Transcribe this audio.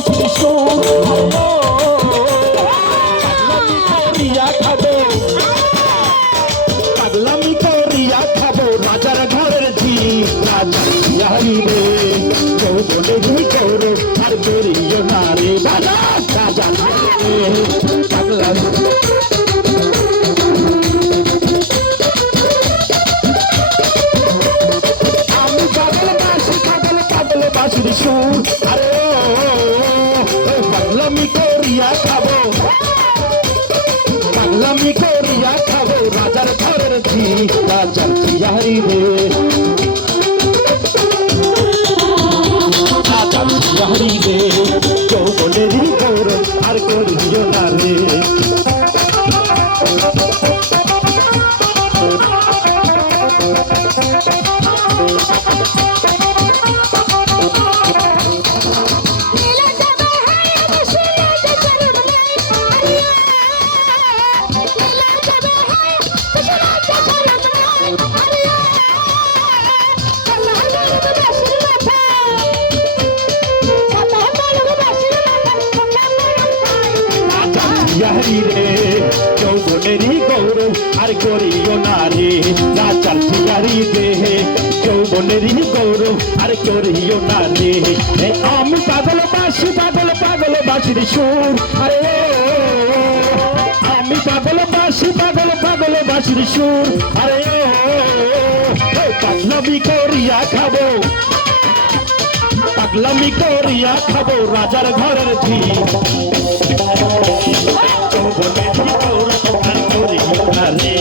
বাঁশির সুর করিয়া খাবো পাগলামি করিয়া খাবো রাজার ঘরের ঝি রাজারি রে যৌবনে গৌরব আর করিও না রে রাজা রাজা পাগলামি বাঁশির সুর আরে পাগলামি করিয়া খাবো পাগলামি করিয়া খাবো রাজার ঘরের ঝি রাজার ঝিয়ারি রে রাজার ঝিয়ারি রে যৌবনের গৌরব আর করিও না রে রে যৌবনেরই গৌরব আর করিও না রে রাজার ঝিয়ারি রে যৌবনেরই গৌরব আর করিও না রে আমি পাগল বাঁশির সুর আরে আমি পাগল বাঁশির সুর আরে পাগলামি করিয়া খাবো পাগলামি করিয়া খাবো রাজার ঘরের ঝি যৌবনের গৌরব আর করিও না রে